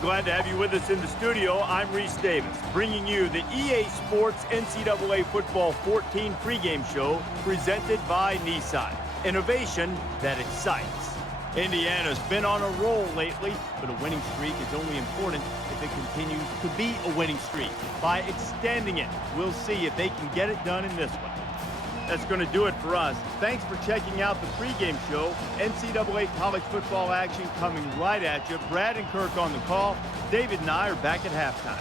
Glad to have you with us in the studio. I'm Reese Davis, bringing you the EA Sports NCAA Football 14 pregame show presented by Nissan. Innovation that excites. Indiana's been on a roll lately, but a winning streak is only important if it continues to be a winning streak. By extending it, we'll see if they can get it done in this one. That's going to do it for us. Thanks for checking out the pregame show. NCAA college football action coming right at you. Brad and Kirk on the call. David and I are back at halftime.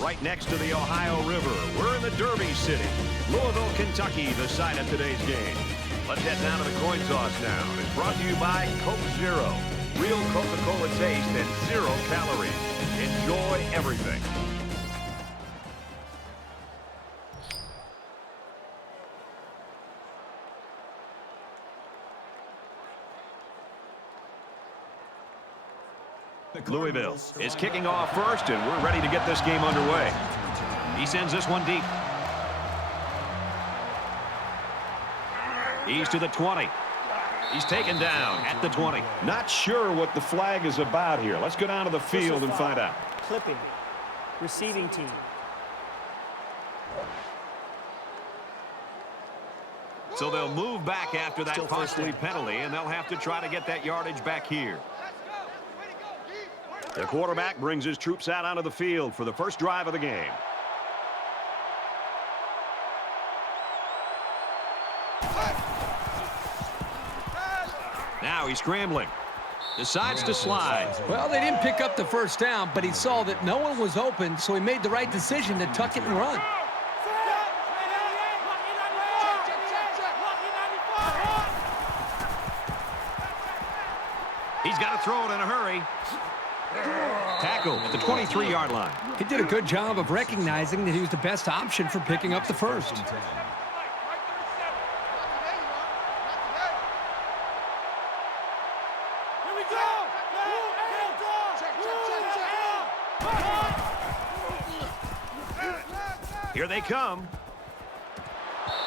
Right next to the Ohio River, we're in the Derby City. Louisville, Kentucky, the site of today's game. Let's head down to the coin toss now. It's brought to you by Coke Zero. Real Coca-Cola taste and 0 calories. Enjoy everything. Louisville is kicking off first, and we're ready to get this game underway. He sends this one deep. He's to the 20. He's taken down at the 20. Not sure what the flag is about here. Let's go down to the field and find out. Clipping. Receiving team. So they'll move back after that costly penalty, and they'll have to try to get that yardage back here. The quarterback brings his troops out onto the field for the first drive of the game. Now he's scrambling. Decides to slide. Well, they didn't pick up the first down, but he saw that no one was open, so he made the right decision to tuck it and run. He's got to throw it in a hurry. Tackle at the 23-yard line. He did a good job of recognizing that he was the best option for picking up the first. Here they come.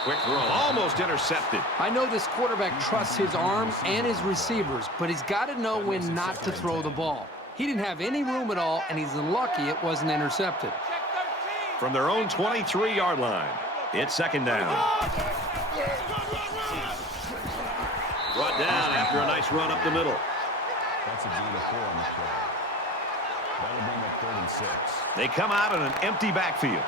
Quick throw, almost intercepted. I know this quarterback trusts his arm and his receivers, but he's got to know when not to throw the ball. He didn't have any room at all, and he's lucky it wasn't intercepted. From their own 23-yard line, it's second down. Brought down after a nice run up the middle. That's a gain of 4 on the play. That'll bring up 3rd and 6. They come out in an empty backfield.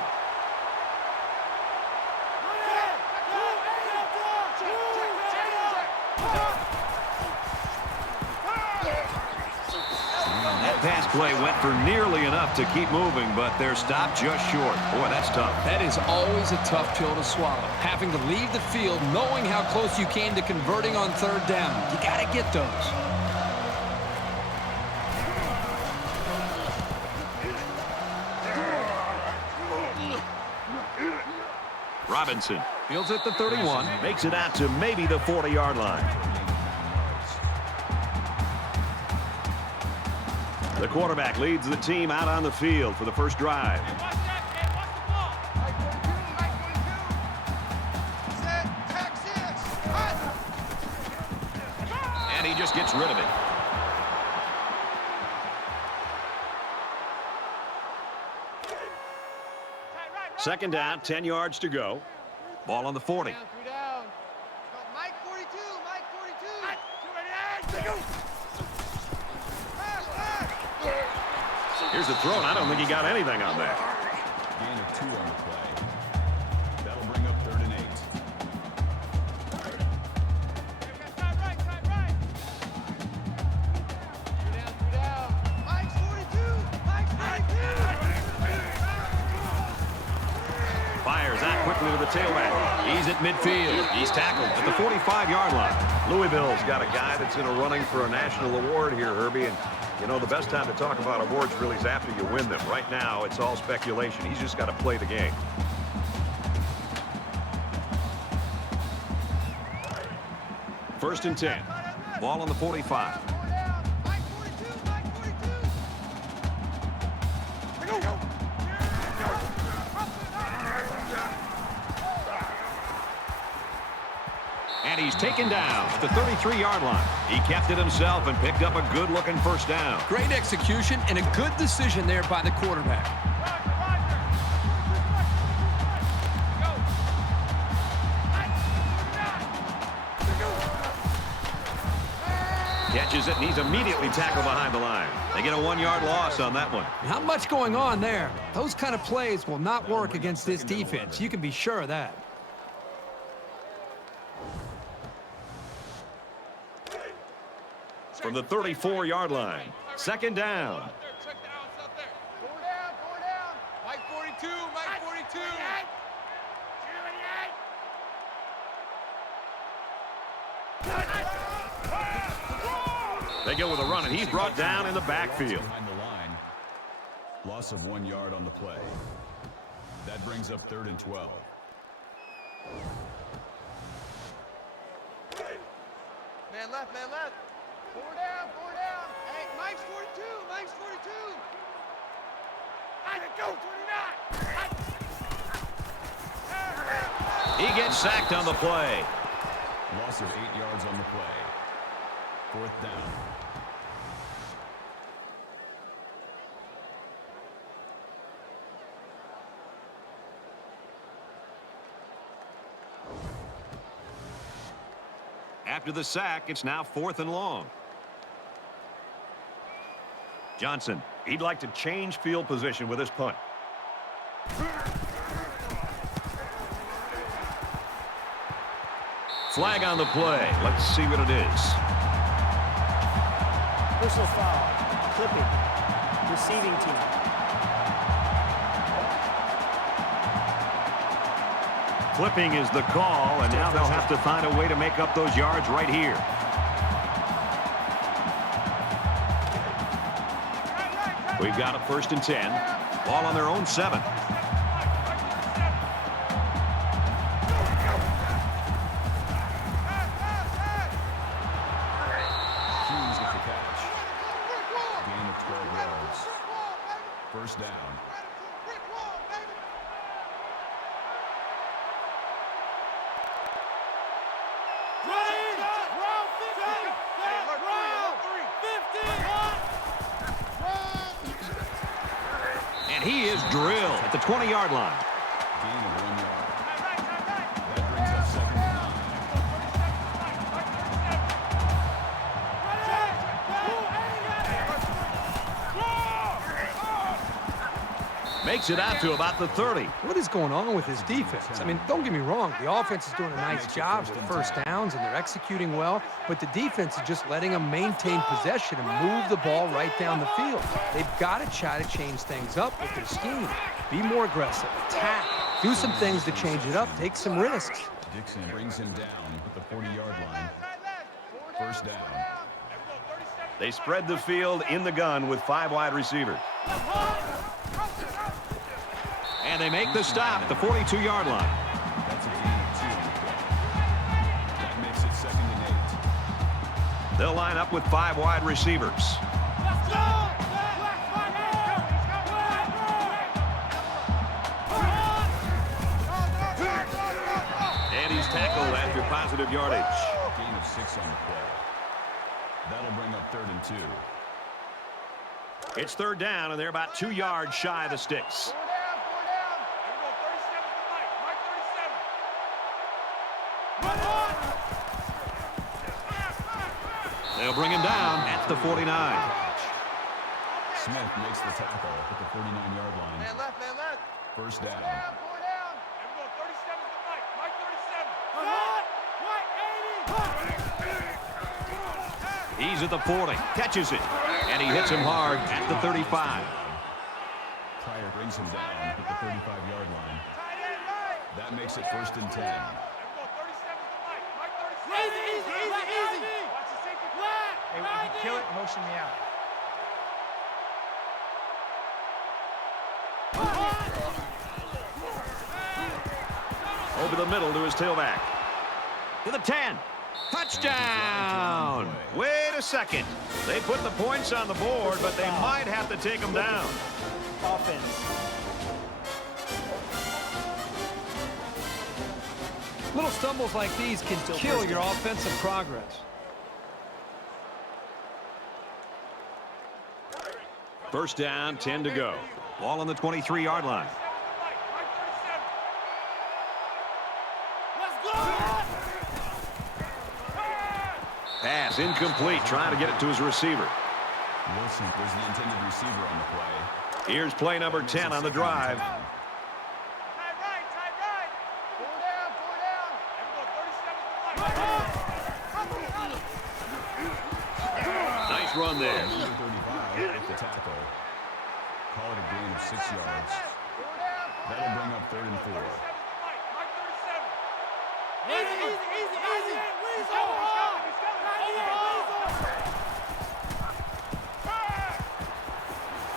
Pass play went for nearly enough to keep moving, but they're stopped just short. Boy, that's tough. That is always a tough pill to swallow. Having to leave the field knowing how close you came to converting on 3rd down. You got to get those. Robinson fields at the 31, makes it out to maybe the 40-yard line. The quarterback leads the team out on the field for the first drive. And he just gets rid of it. Second down, 10 yards to go. Ball on the 40. Here's the throw, and I don't think he got anything on that. Gain of 2 on the play. That'll bring up 3rd and 8. Fires out quickly to the tailback. He's at midfield. He's tackled at the 45-yard line. Louisville's got a guy that's in a running for a national award here, Herbie. And, you know, the best time to talk about awards really is after you win them. Right now, it's all speculation. He's just got to play the game. First and 10. Ball on the 45. And he's taken down at the 33-yard line. He kept it himself and picked up a good-looking first down. Great execution and a good decision there by the quarterback. Catches it, and he's immediately tackled behind the line. They get a 1-yard loss on that one. Not much going on there. Those kind of plays will not work against this defense. You can be sure of that. From the 34-yard line, second down. Mike 42, Mike 42. They go with a run, and he's brought down in the backfield. Behind the line. Loss of 1 yard on the play. That brings up 3rd and 12. Man left, man left. Four down, four down. Hey, Mike's 42, Mike's 42. I can go 29. He gets sacked on the play. Loss of 8 yards on the play. 4th down. After the sack, it's now 4th and long. Johnson, he'd like to change field position with his punt. Flag on the play. Let's see what it is. Personal foul. Clipping. Receiving team. Clipping is the call, and now they'll have to find a way to make up those yards right here. We've got a 1st and 10. Ball on their own 7. Hughes with the catch. Gain of 12 yards. 1st down. And he is drilled at the 20-yard line. Gain of 1 yard. That brings up 2nd and 9. Makes it out to about the 30. What is going on with his defense? I mean, don't get me wrong. The offense is doing a nice job with first downs, and they're executing well, but the defense is just letting them maintain possession and move the ball right down the field. They've got to try to change things up with their scheme. Be more aggressive, attack, do some things to change it up, take some risks. Dixon brings him down at the 40-yard line. 1st down. They spread the field in the gun with 5 wide receivers. And they make the stop at the 42-yard line. That's a gain of 2 on the play. That makes it 2nd and 8. They'll line up with 5 wide receivers. And he's tackled after positive yardage. Gain of 6 on the play. That'll bring up 3rd and 2. It's 3rd down, and they're about 2 yards shy of the sticks. They'll bring him down at the 49. Smith makes the tackle at the 49-yard line. Man left, man left. 1st down. Four down. Here we go, 37 to Mike. Mike 37. He's at the 40, catches it, and he hits him hard at the 35. Pryor brings him down at the 35-yard line. That makes it 1st and 10. Hey, if you kill it, motion me out. Over the middle to his tailback. To the 10. Touchdown! Wait a second. They put the points on the board, but they might have to take them down. Offense. Little stumbles like these can kill your offensive progress. First down, 10 to go. Ball on the 23-yard line. Pass incomplete, trying to get it to his receiver. Wilson was the intended receiver on the play. Here's play number 10 on the drive. Nice run there. 35 at the tackle. Call it a gain of 6 yards. That'll bring up 3rd and 4.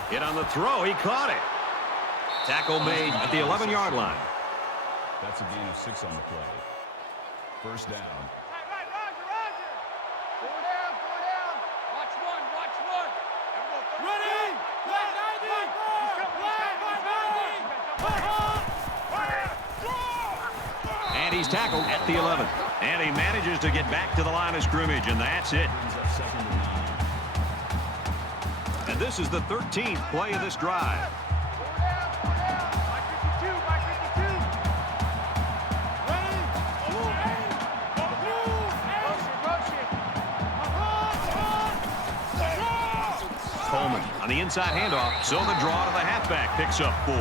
Hit on the throw. He caught it. Tackle made at the 11-yard line. That's a gain of 6 on the play. First down. And he's tackled at the 11. And he manages to get back to the line of scrimmage, and that's it. Brings up 2nd and 9. And this is the 13th play of this drive. Coleman on the inside handoff, so the draw to the halfback picks up 4.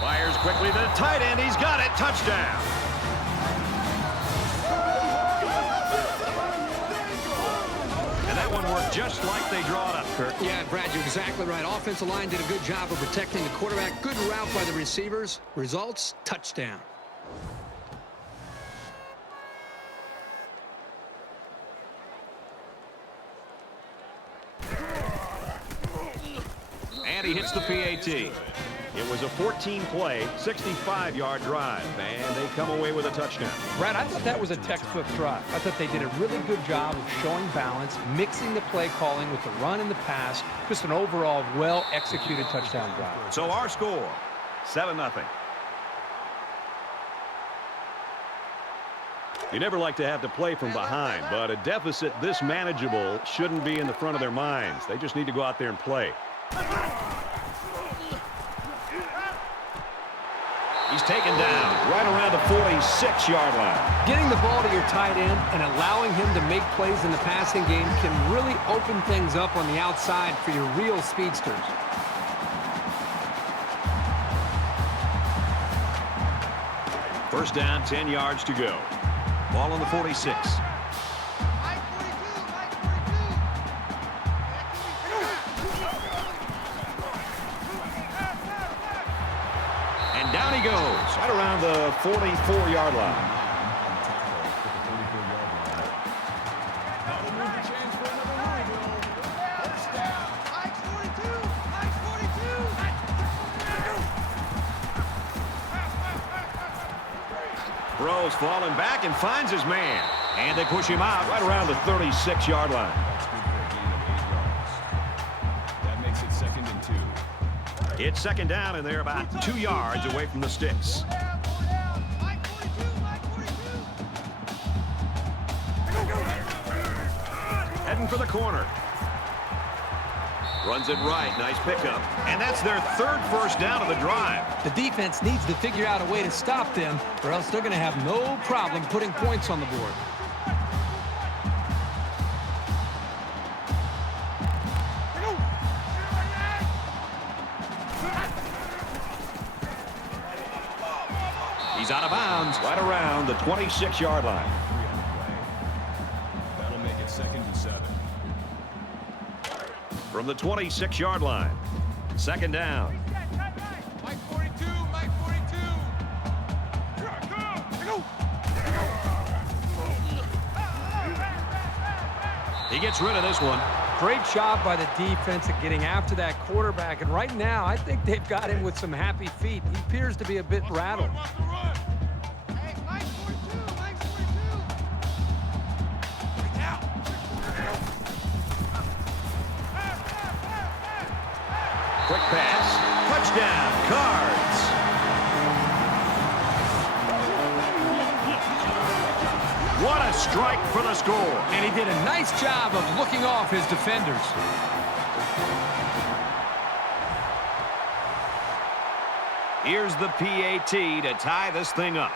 Fires quickly to the tight end. He's got it. Touchdown. Just like they draw it up, Kirk. Yeah, Brad, you're exactly right. Offensive line did a good job of protecting the quarterback. Good route by the receivers. Results, touchdown. And he hits the PAT. It was a 14-play, 65-yard drive, and they come away with a touchdown. Brad, I thought that was a textbook drive. I thought they did a really good job of showing balance, mixing the play calling with the run and the pass. Just an overall well-executed touchdown drive. So our score, 7-0. You never like to have to play from behind, but a deficit this manageable shouldn't be in the front of their minds. They just need to go out there and play. He's taken down right around the 46-yard line. Getting the ball to your tight end and allowing him to make plays in the passing game can really open things up on the outside for your real speedsters. First down, 10 yards to go. Ball on the 46. And down he goes, right around the 44-yard line. Throws falling back and finds his man. And they push him out right around the 36-yard line. That's good for a gain of 8 yards. That makes it 2nd and 2. It's second down, and they're about 2 yards away from the sticks. Heading for the corner. Runs it right. Nice pickup. And that's their 3rd first down of the drive. The defense needs to figure out a way to stop them, or else they're going to have no problem putting points on the board. He's He's out of bounds right around the 26-yard line. That'll make it 2nd and 7. From the 26-yard line, 2nd down. Mike 42, Mike 42. He gets rid of this one. Great job by the defense at getting after that quarterback. And right now, I think they've got him with some happy feet. He appears to be a bit rattled. Hey, Mike 42, Mike 42. Quick pass. Touchdown, Cards. What a strike for the score. And he did a nice job of looking off his defenders. Here's the PAT to tie this thing up.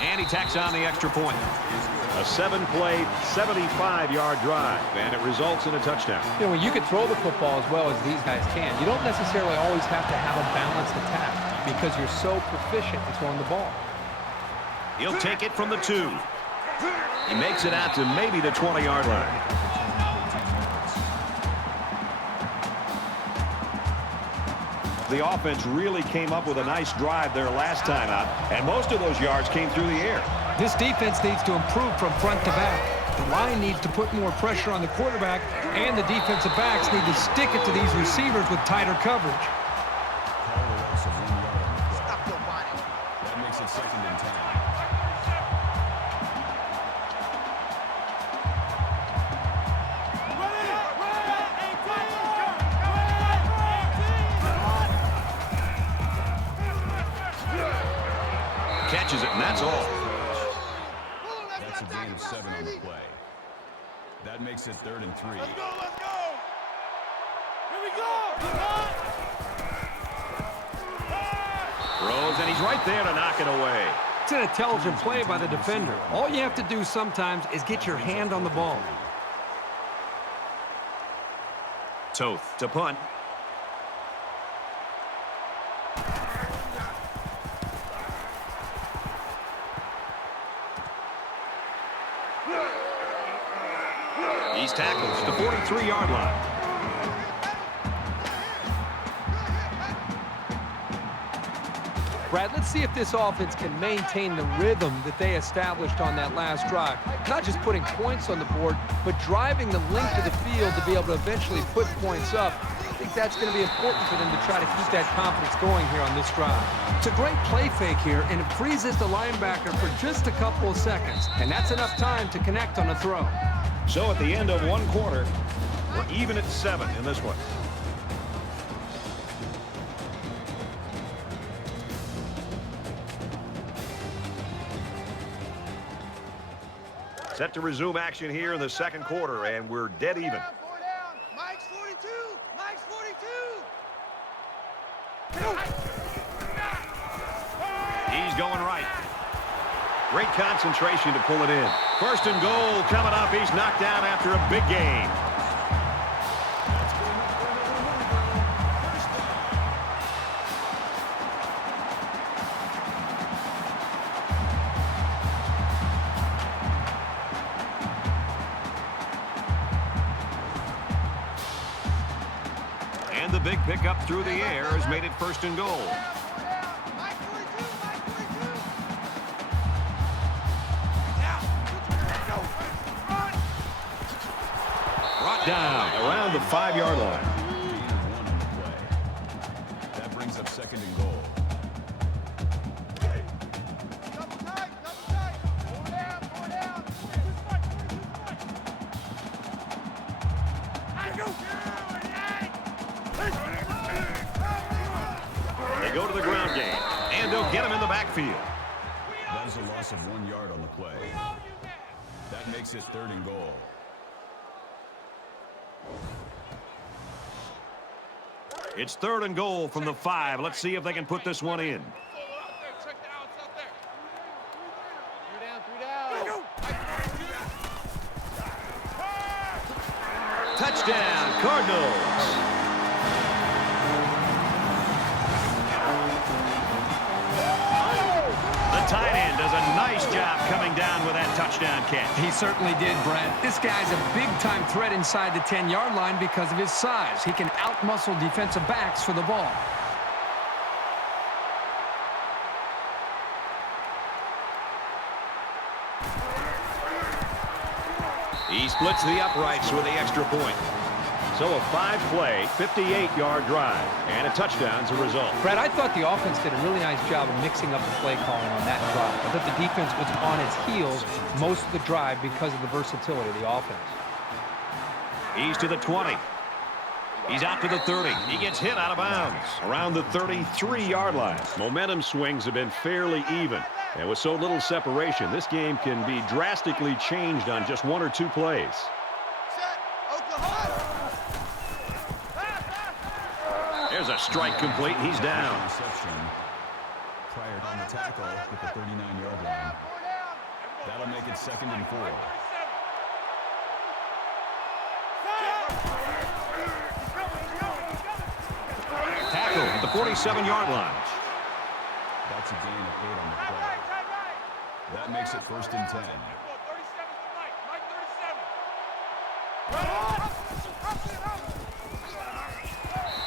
And he tacks on the extra point. A 7-play, 75-yard drive, and it results in a touchdown. You know, when you can throw the football as well as these guys can, you don't necessarily always have to have a balanced attack because you're so proficient in throwing the ball. He'll take it from the 2. He makes it out to maybe the 20-yard line. The offense really came up with a nice drive there last time out, and most of those yards came through the air. This defense needs to improve from front to back. The line needs to put more pressure on the quarterback, and the defensive backs need to stick it to these receivers with tighter coverage. Call a loss of 1 yard on the play. Stop your body. That makes it 2nd and 10. Catches it, and that's all. That's a gain of 7 on the play. That makes it 3rd and 3. Let's go, let's go. Here we go. Throws, and he's right there to knock it away. It's an intelligent play by the defender. All you have to do sometimes is get your hand on the ball. Toth to punt. He's tackled to the 43-yard line. Brad, let's see if this offense can maintain the rhythm that they established on that last drive. Not just putting points on the board, but driving the length of the field to be able to eventually put points up. I think that's going to be important for them to try to keep that confidence going here on this drive. It's a great play fake here, and it freezes the linebacker for just a couple of seconds, and that's enough time to connect on a throw. So at the end of 1 quarter, we're even at 7 in this one. Set to resume action here in the 2nd quarter, and we're dead even. 4 down. Mike's 42. Mike's 42. He's going right. Great concentration to pull it in. 1st and goal coming up. He's knocked down after a big game. And the big pickup through the air has made it 1st and goal. Mike 42. Mike 42. Brought down around the 5-yard line. Gain of 1 on the play. That brings up 2nd and goal. Double tight. Double tight. 4 down. 4 down. They go to the ground game, and they'll get him in the backfield. That is a loss of 1 yard on the play. That makes it 3rd and goal. It's 3rd and goal from the 5. Let's see if they can put this one in. Check the outs out there. 3 down. 3 down. Touchdown, Cardinals. tight end does a nice job coming down with that touchdown catch. He certainly did, Brad. This guy's a big-time threat inside the 10-yard line because of his size. He can outmuscle defensive backs for the ball. He splits the uprights with the extra point. So a 5-play, 58-yard drive, and a touchdown as a result. Brad, I thought the offense did a really nice job of mixing up the play calling on that drive. I thought the defense was on its heels most of the drive because of the versatility of the offense. He's to the 20. He's out to the 30. He gets hit out of bounds around the 33-yard line. Momentum swings have been fairly even. And with so little separation, this game can be drastically changed on just 1 or 2 plays. There's a strike complete. He's down. Prior on the tackle at the 39-yard line. That'll make it 2nd and 4. Tackle at the 47-yard line. That's a gain of 8 on the play. That makes it 1st and 10.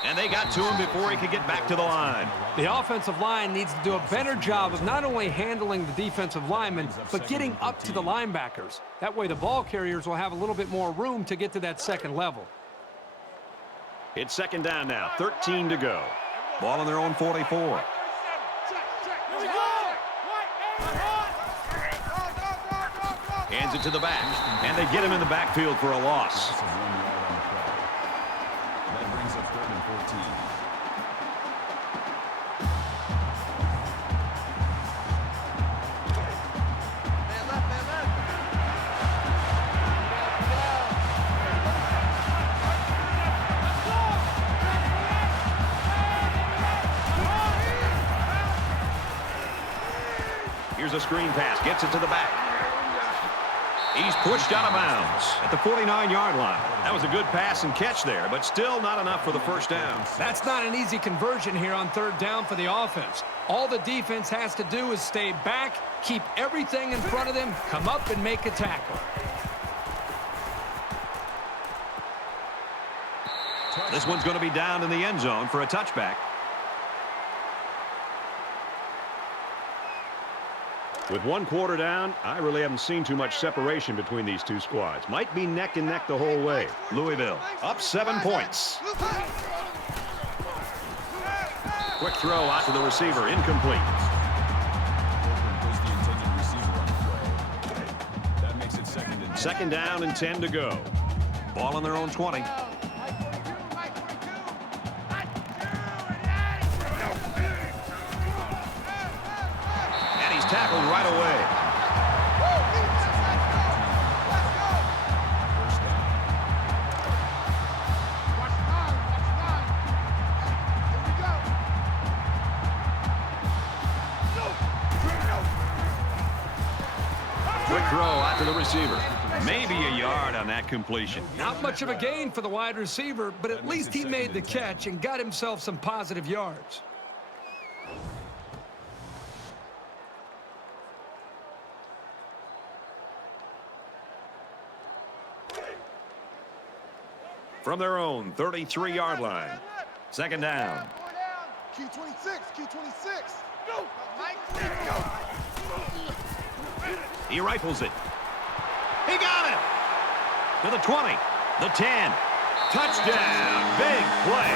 And they got to him before he could get back to the line. The offensive line needs to do a better job of not only handling the defensive linemen, but getting up to the linebackers. That way the ball carriers will have a little bit more room to get to that second level. It's 2nd down now, 13 to go. Ball on their own 44. Hands it to the back, and they get him in the backfield for a loss. That brings up 3rd and 14. Man left, man left. Here's a screen pass, gets it to the back. He's pushed out of bounds at the 49-yard line. That was a good pass and catch there, but still not enough for the first down. That's not an easy conversion here on 3rd down for the offense. All the defense has to do is stay back, keep everything in front of them, come up and make a tackle. This one's going to be down in the end zone for a touchback. With 1 quarter down, I really haven't seen too much separation between these two squads. Might be neck and neck the whole way. Louisville up 7 points. Quick throw out to the receiver, incomplete. That makes it 2nd and 2nd down and 10 to go. Ball on their own 20. Tackled right away. Quick throw out to the receiver. Maybe a yard on that completion. Not much of a gain for the wide receiver, but at least he made the catch and got himself some positive yards. From their own 33-yard line. 2nd down. Q26, Q26. He rifles it. He got it! To the 20, the 10. Touchdown! Big play.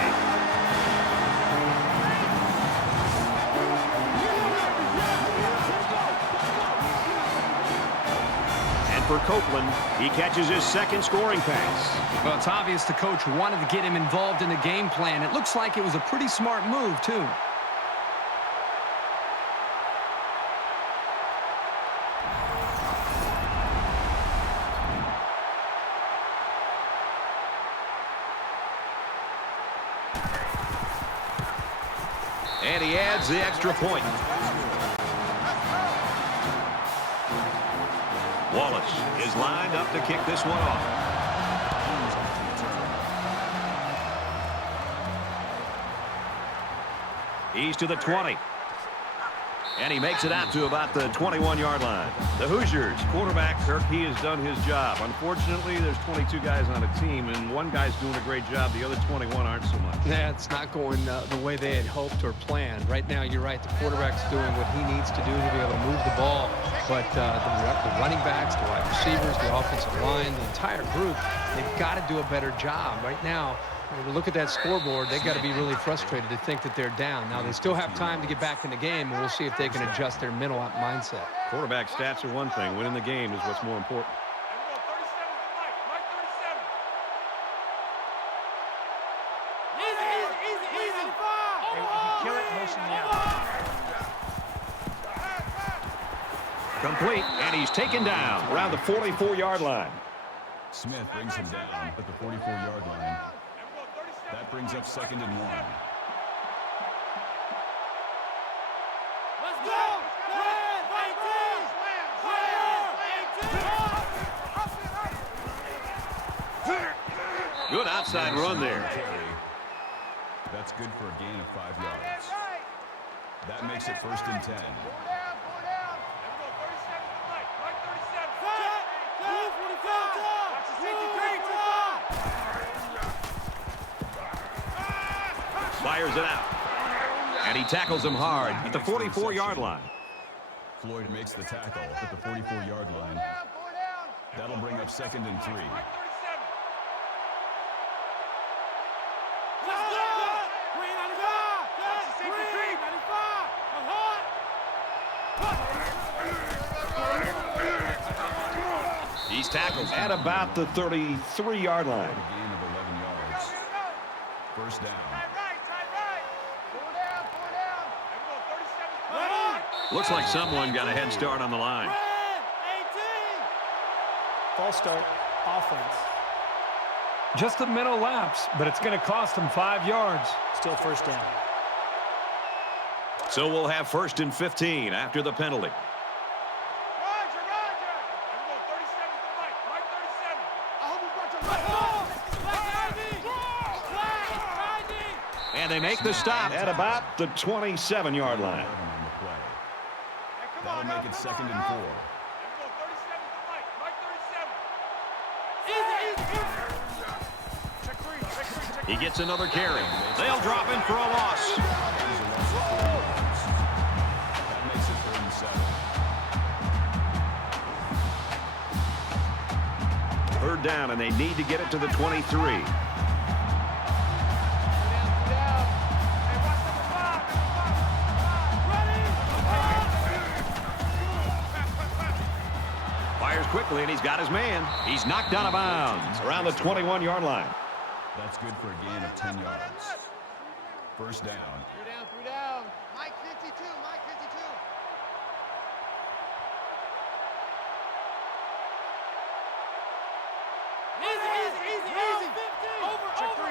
And for Copeland, he catches his 2nd scoring pass. Well, it's obvious the coach wanted to get him involved in the game plan. It looks like it was a pretty smart move, too. And he adds the extra point. Wallace is lined up to kick this one off. He's to the 20. And he makes it out to about the 21-yard line. The Hoosiers quarterback, Kirk, he has done his job. Unfortunately, there's 22 guys on a team, and one guy's doing a great job. The other 21 aren't so much. Yeah, it's not going the way they had hoped or planned. Right now, you're right. The quarterback's doing what he needs to do to be able to move the ball. But the running backs, the wide receivers, the offensive line, the entire group, they've got to do a better job. Right now, when you look at that scoreboard, they've got to be really frustrated to think that they're down. Now, they still have time to get back in the game, and we'll see if they can adjust their mental mindset. Quarterback stats are one thing. Winning the game is what's more important. Kill it, motion me out. Complete, and he's taken down around the 44-yard line. Smith brings him down at the 44-yard line. That brings up 2nd and 1. Let's go! Good outside run there. That's good for a gain of 5 yards. That makes it 1st and 10. Fires it out. And he tackles him hard at the 44-yard line. Floyd makes the tackle at the 44-yard line. That'll bring up 2nd and 3. He's tackled at about the 33-yard line. A gain of 11 yards. 1st down. Looks like someone got a head start on the line. False start, offense. Just a mental lapse, but it's going to cost them 5 yards. Still 1st down. So we'll have 1st and 15 after the penalty. And they make the stop at about the 27-yard line. That'll make it 2nd and 4. He gets another carry. They'll drop him for a loss. That makes it 3rd and 7. 3rd down, and they need to get it to the 23. Fires quickly, and he's got his man. He's knocked out of bounds around the 21-yard line. That's good for a gain of 10 yards. 1st down. 3 down. Mike 52, Mike 52. Easy. Over, check 3.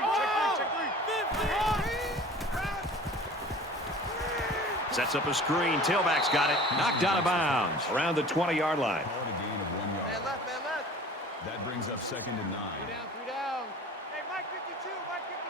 Sets up a screen. Tailback's got it. Knocked out of bounds around the 20-yard line. Call it a gain of 1 yard. Man left. That brings up 2nd and 9. 3 down. Hey, Mike 52, Mike 52.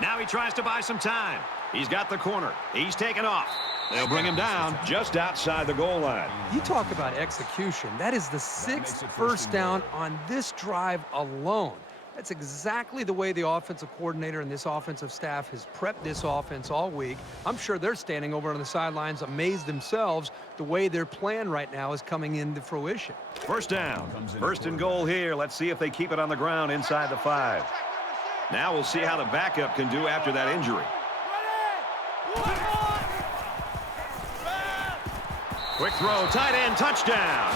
Now he tries to buy some time. He's got the corner. He's taken off. They'll bring him down just outside the goal line. You talk about execution. That is the 6th first down on this drive alone. That's exactly the way the offensive coordinator and this offensive staff has prepped this offense all week. I'm sure they're standing over on the sidelines amazed themselves the way their plan right now is coming into fruition. 1st down. 1st and goal here. Let's see if they keep it on the ground inside the 5. Now we'll see how the backup can do after that injury. Quick throw, tight end, touchdown.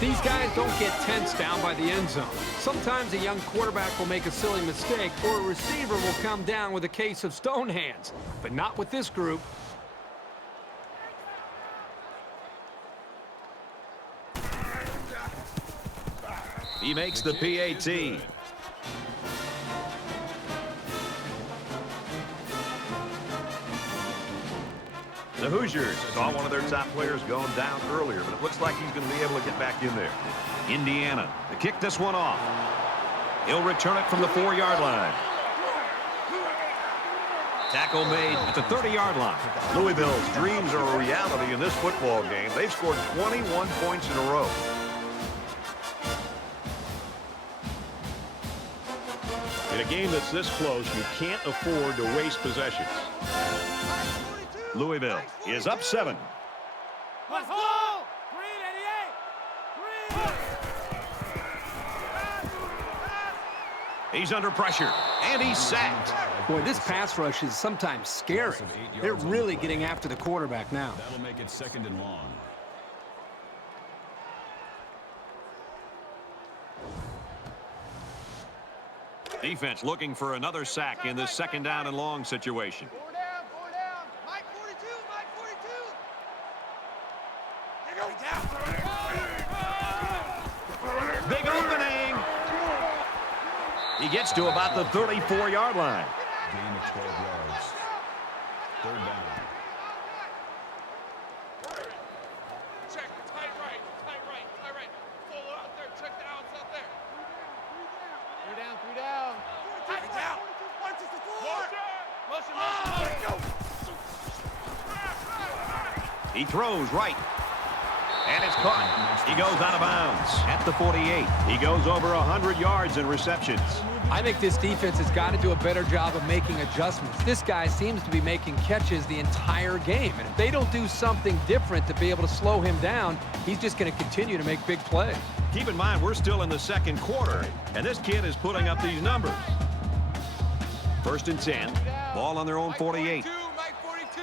These guys don't get tense down by the end zone. Sometimes a young quarterback will make a silly mistake, or a receiver will come down with a case of stone hands, but not with this group. He makes the PAT. The Hoosiers saw one of their top players going down earlier, but it looks like he's going to be able to get back in there. Indiana to kick this one off. He'll return it from the 4-yard line. Tackle made at the 30-yard line. Louisville's dreams are a reality in this football game. They've scored 21 points in a row. In a game that's this close, you can't afford to waste possessions. Louisville is up 7. Let's go! 388. He's under pressure, and he's sacked. Boy, this pass rush is sometimes scary. They're really getting after the quarterback now. That'll make it 2nd and long. Defense looking for another sack in this 2nd down and long situation. 4 down, 4 down. Mike 42, Mike 42. Big opening. He gets to about the 34-yard line. Gain of 12 yards. 3rd down. Check, tight right. Pull it out there, check the outs out there. 3 down. Tight down. 164. Motion. He throws right. And it's caught. He goes out of bounds at the 48. He goes over 100 yards in receptions. I think this defense has got to do a better job of making adjustments. This guy seems to be making catches the entire game. And if they don't do something different to be able to slow him down, he's just going to continue to make big plays. Keep in mind, we're still in the 2nd quarter, and this kid is putting up these numbers. 1st and 10. Ball on their own 48. Mike 42.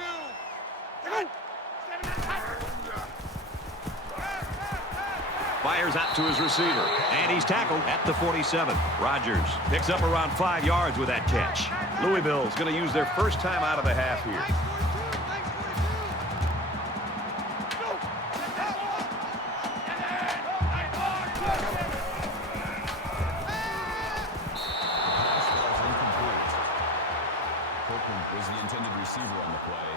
Fires out to his receiver, and he's tackled at the 47. Rodgers picks up around 5 yards with that catch. Louisville's going to use their first time out of the half here. Was the intended receiver on the play.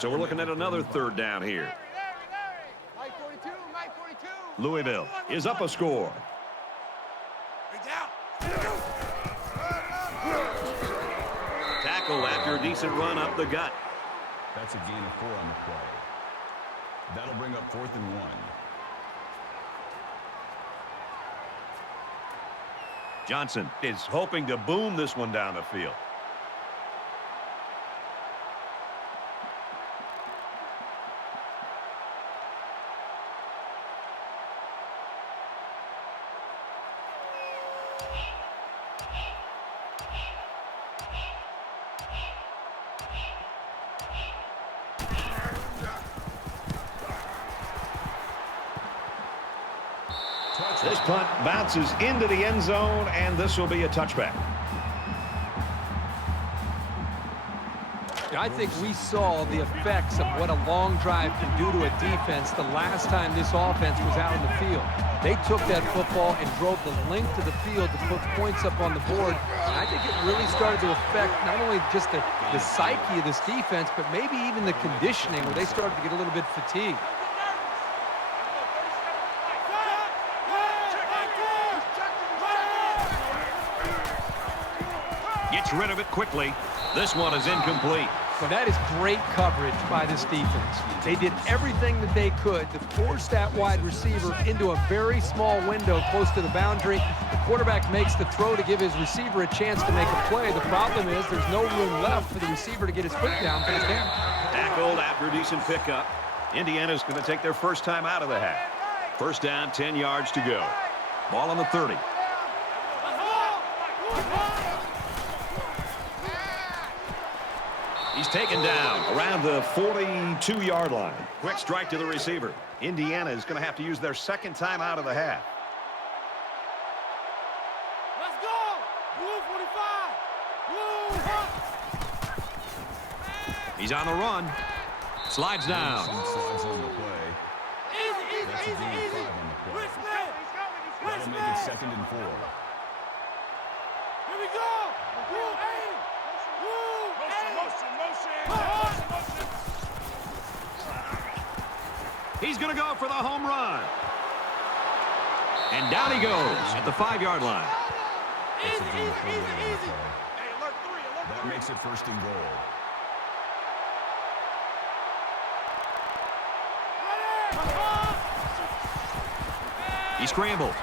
So we're looking at another 3rd down here. Mike 42, Mike 42. Louisville is up a score. Tackle after a decent run up the gut. That's a gain of 4 on the play. That'll bring up 4th and 1. Johnson is hoping to boom this one down the field. This punt bounces into the end zone, and this will be a touchback. I think we saw the effects of what a long drive can do to a defense the last time this offense was out on the field. They took that football and drove the length of the field to put points up on the board. And I think it really started to affect not only just the psyche of this defense, but maybe even the conditioning where they started to get a little bit fatigued. Gets rid of it quickly. This one is incomplete. But that is great coverage by this defense. They did everything that they could to force that wide receiver into a very small window close to the boundary. The quarterback makes the throw to give his receiver a chance to make a play. The problem is there's no room left for the receiver to get his foot down for the down. Tackled after a decent pickup. Indiana's going to take their first time out of the half. 1st down, 10 yards to go. Ball on the 30. He's taken down around the 42-yard line. Quick strike to the receiver. Indiana is going to have to use their 2nd time out of the half. Let's go! Blue 45! Blue! He's on the run. Slides down. Slides on the play. That's a gain of 5 on the play. That'll make it 2nd and 4. Here we go! Blue 8! Blue 8! Motion! He's going to go for the home run. And down he goes at the 5-yard line. Easy. Hey, alert 3, alert 3. That makes it first and goal. He scrambled.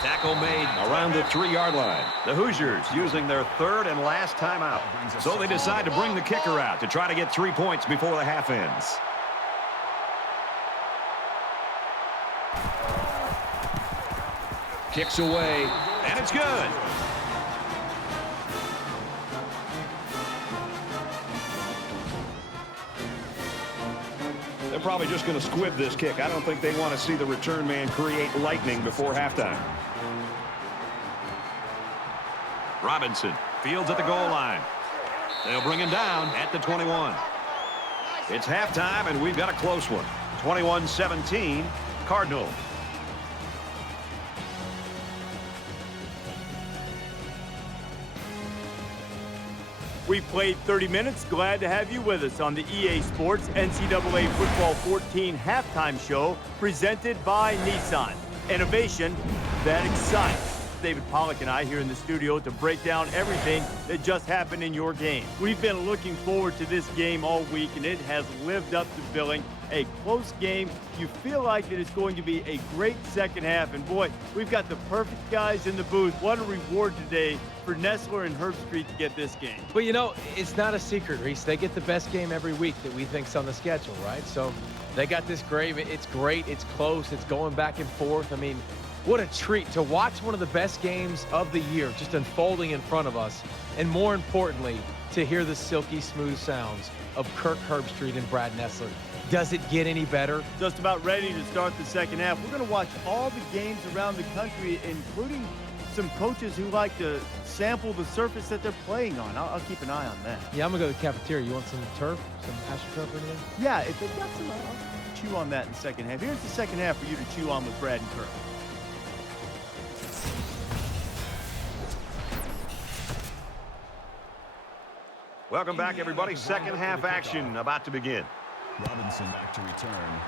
Tackle made around the 3-yard line. The Hoosiers using their 3rd and last timeout. So they decide to bring the kicker out to try to get 3 points before the half ends. Kicks away, and it's good. They're probably just going to squib this kick. I don't think they want to see the return man create lightning before halftime. Robinson fields at the goal line. They'll bring him down at the 21. It's halftime, and we've got a close one. 21-17, Cardinals. We played 30 minutes. Glad to have you with us on the EA Sports NCAA Football 14 halftime show presented by Nissan. Innovation that excites. David Pollack and I here in the studio to break down everything that just happened in your game. We've been looking forward to this game all week, and it has lived up to billing. A close game. You feel like that it's going to be a great second half. And boy, we've got the perfect guys in the booth. What a reward today for Nessler and Herbstreit to get this game. Well, you know, it's not a secret, Reese. They get the best game every week that we think's on the schedule, right? So they got this great. It's great. It's close. It's going back and forth. I mean, what a treat to watch one of the best games of the year just unfolding in front of us. And more importantly, to hear the silky smooth sounds of Kirk Herbstreit and Brad Nessler. Does it get any better? Just about ready to start the second half. We're going to watch all the games around the country, including some coaches who like to sample the surface that they're playing on. I'll keep an eye on that. Yeah, I'm going to go to the cafeteria. You want some turf? Some AstroTurf or anything? Yeah, if they've got some, I'll chew on that in the second half. Here's the second half for you to chew on with Brad and Kirk. Welcome back, everybody. Second half action about to begin. Robinson back to return.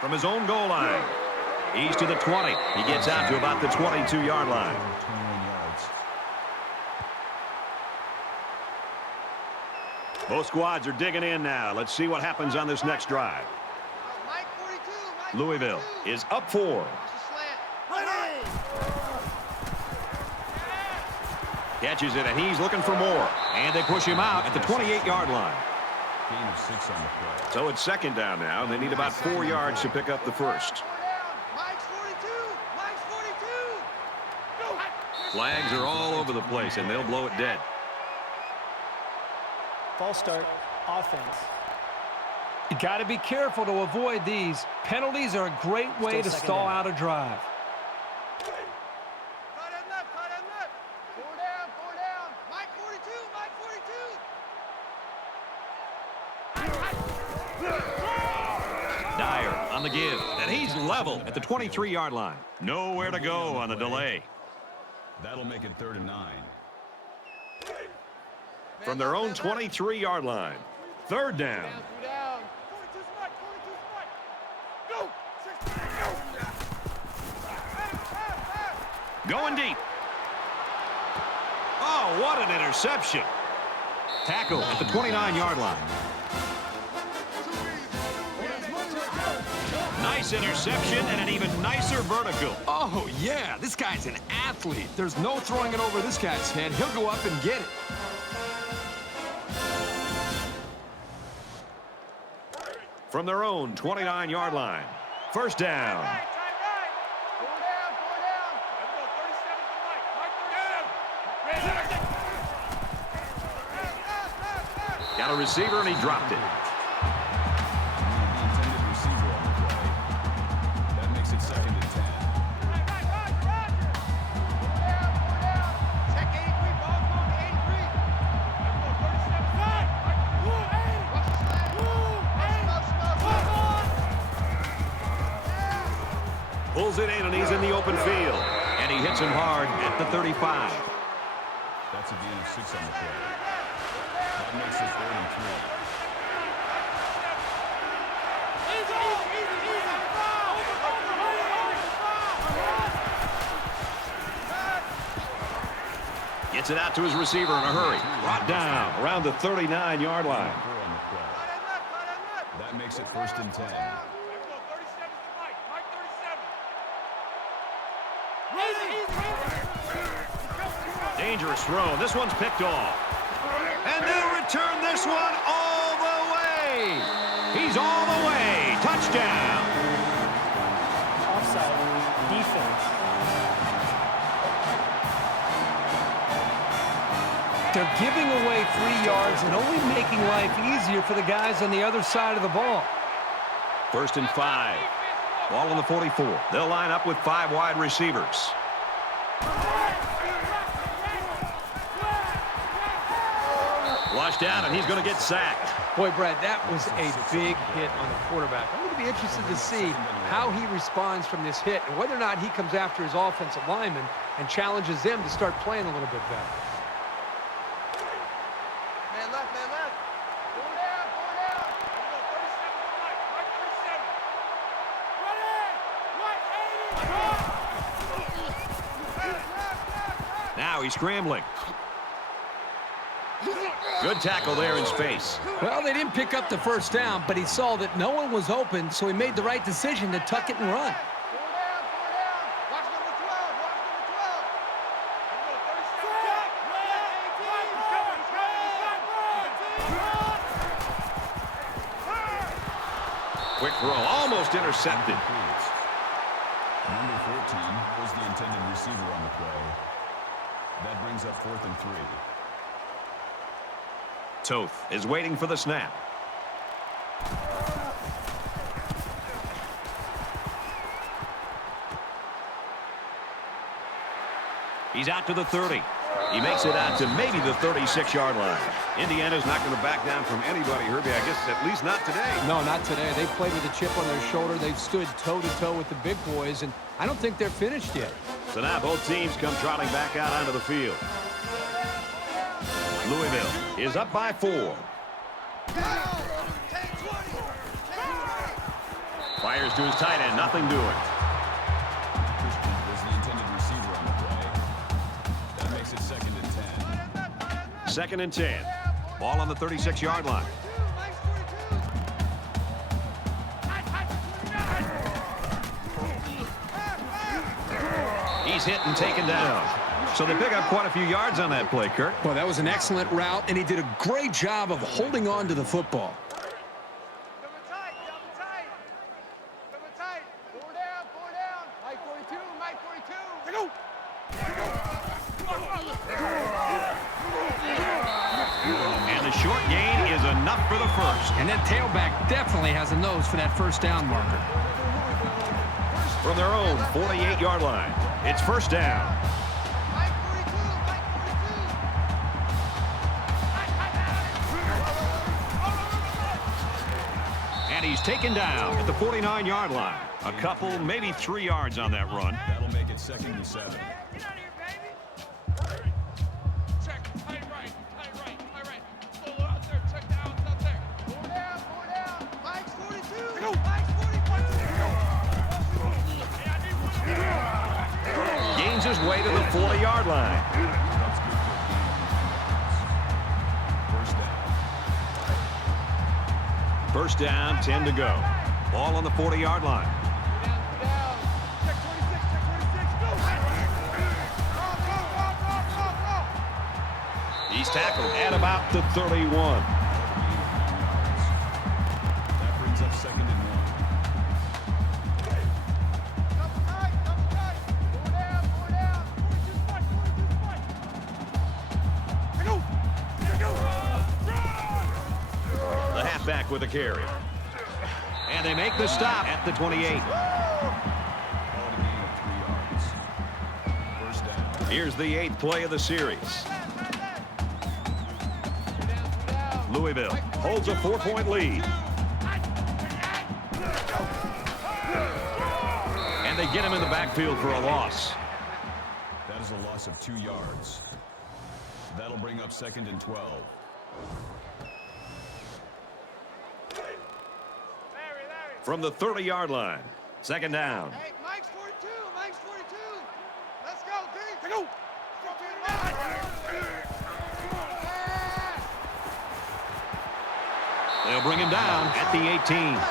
From his own goal line, he's to the 20. He gets out to about the 22-yard line. 21 yards. Both squads are digging in now. Let's see what happens on this next drive. Mike 42, Louisville is up 4. Watch the slant. Catches it, and he's looking for more. And they push him out at the 28-yard line. Gain of 6 on the play. So it's second down now, and they need about 4 yards to pick up the first. Mike's 42. Mike's 42. Go. Flags are all over the place, and they'll blow it dead. False start, offense. You got to be careful to avoid these. Penalties are a great way to stall out a drive. Tight end left. Four down. Mike 42. Mike 42. Dyer on the give, and he's level at the 23-yard line. Nowhere to go on the delay. That'll make it 3rd and 9. From their own 23-yard line. 3rd down. 3 down. 42 Mike. Go. Going deep. Oh, what an interception. Tackle at the 29-yard line. Nice interception and an even nicer vertical. Oh, yeah, this guy's an athlete. There's no throwing it over this guy's head. He'll go up and get it. From their own 29-yard line. 1st down. Four down. Let's go. 37 to Mike. Mike 37. Got a receiver, and he dropped it. The intended receiver on the play. That makes it 2nd and 10. Check 83. Ball's going to 83. Let's go. 37 Mike. Watch the slant. Pulls it in, and he's in the open field. And he hits him hard at the 35. That's a gain of 6 on the play. That That makes it 3rd and 3. Gets it out to his receiver in a hurry. Brought down around the 39-yard line. That makes it 1st and 10. Dangerous throw. This one's picked off. And they'll return this one all the way. He's all the way. Touchdown. Offside. Defense. They're giving away 3 yards and only making life easier for the guys on the other side of the ball. 1st and 5. Ball on the 44. They'll line up with 5 wide receivers. Flushed out, and he's going to get sacked. Boy, Brad, that was a big hit on the quarterback. I'm going to be interested to see how he responds from this hit and whether or not he comes after his offensive lineman and challenges them to start playing a little bit better. Man left, man left. Going down, going down. 37 to the right, right 37. Now he's scrambling. Good tackle there in space. Well, they didn't pick up the first down, but he saw that no one was open, so he made the right decision to tuck it and run. Going down, going down. Watch number 12, watch number 12. Here we go, 37. Quick throw, almost intercepted. Number 14 was the intended receiver on the play. That brings up 4th and 3. Toth is waiting for the snap. He's out to the 30. He makes it out to maybe the 36-yard line. Indiana's not going to back down from anybody, Herbie. I guess at least not today. No, not today. They played with a chip on their shoulder. They've stood toe-to-toe with the big boys, and I don't think they're finished yet. So now both teams come trotting back out onto the field. Louisville is up by 4. Fires to his tight end. Nothing doing. Christian was the intended receiver on the play. That makes it 2nd and 10. 2nd and 10. Ball on the 36-yard line. He's hit and taken down. So they pick up quite a few yards on that play, Kirk. Well, that was an excellent route, and he did a great job of holding on to the football. Double tight, double tight. Double tight. Four down, four down. Mike 42, Mike 42. Go. And the short gain is enough for the first. And that tailback definitely has a nose for that first down marker. From their own 48-yard line, it's 1st down. Mike 42, Mike 42. And he's taken down at the 49-yard line. A couple, maybe 3 yards on that run. That'll make it 2nd and 7. Get out of here, baby. Check, tight right, tight right, tight right. Solo out there, check the outs out there. Four down, four down. Mike's 42. Go. Mike's 40. Gains his way to the 40-yard line. That's good for 1st down, 10 to go. Ball on the 40-yard line. Down. Check 26, check 26. Go. Go. He's tackled at about the 31. That brings up 2nd and 1. Double tight, double tight. Four down, four down. 42 spot, 42 spot. Go. The halfback with a carry. And they make the stop at the 28. Call it a gain of 3 yards. 1st down. Here's the 8th play of the series. Louisville holds a 4-point lead. And they get him in the backfield for a loss. That is a loss of 2 yards. That'll bring up 2nd and 12. From the 30-yard line. Second down. Hey, Mike's 42. Mike's 42. Let's go, D. Let's go. They'll bring him down at the 18. Number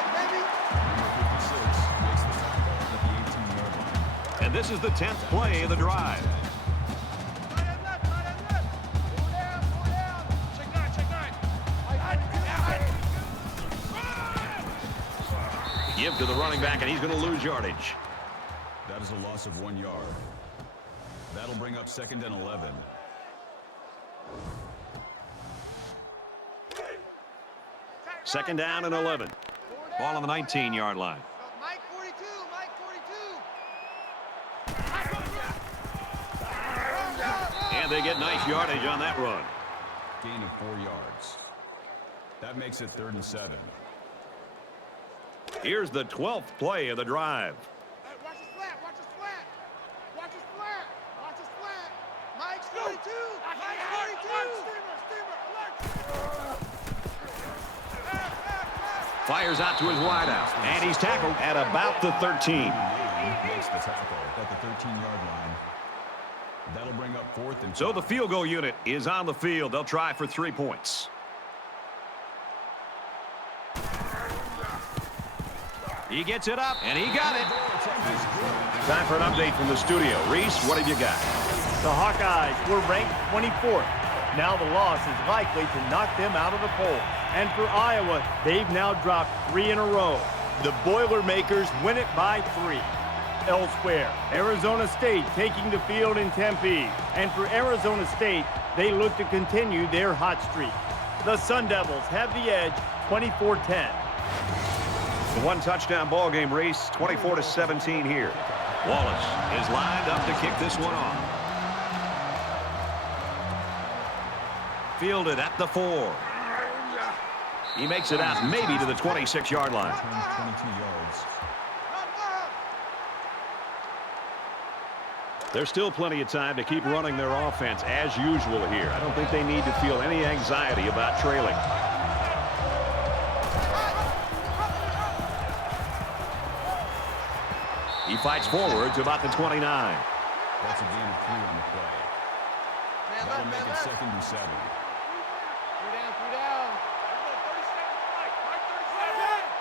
56 makes the tackle at the 18-yard line. And this is the 10th play of the drive. Check nine. Give to the running back, and he's going to lose yardage. That is a loss of 1 yard. That'll bring up 2nd and 11. Second down and 11. Ball on the 19-yard line. Mike 42. Mike 42. And they get nice yardage on that run. Gain of 4 yards. That makes it 3rd and 7. Here's the 12th play of the drive. Hey, watch his flat. Watch his flat. Watch his flat. Watch his flat. Mike's 42. Mike's 42. Fires out to his wideout, and he's tackled at about the 13. Makes the tackle at the 13-yard line. That'll bring up 4th and 5. So the field goal unit is on the field. They'll try for 3 points. He gets it up, and he got it. Time for an update from the studio. Reese, what have you got? The Hawkeyes were ranked 24th. Now the loss is likely to knock them out of the poll. And for Iowa, they've now dropped 3 in a row. The Boilermakers win it by 3. Elsewhere, Arizona State taking the field in Tempe. And for Arizona State, they look to continue their hot streak. The Sun Devils have the edge, 24-10. The one-touchdown ball game, Reese, 24-17 here. Wallace is lined up to kick this one off. Fielded at the 4. He makes it out maybe to the 26-yard line. 22 yards. There's still plenty of time to keep running their offense as usual here. I don't think they need to feel any anxiety about trailing. He fights forward to about the 29. That's a gain of 3 on the play. That'll make it 2nd and 7. 3 down.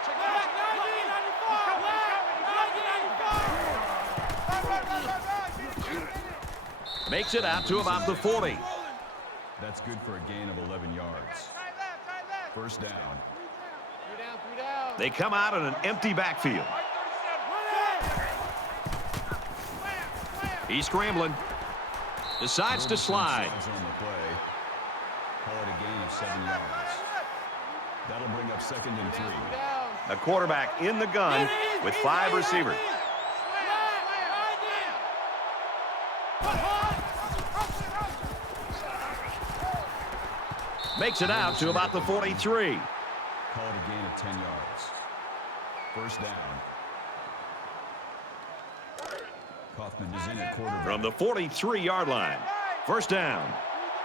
Check back. 90. Makes it out to about the 40. That's good for a gain of 11 yards. First down. 3 down. They come out in an empty backfield. He's scrambling. Decides to slide. Slides on the play. Call it a gain of 7 yards. That'll bring up 2nd and 3. The quarterback in the gun with 5 receivers. Makes it out to about the 43. Call it a gain of 10 yards. First down. Kaufman is in at quarterback. From the 43-yard line. First down.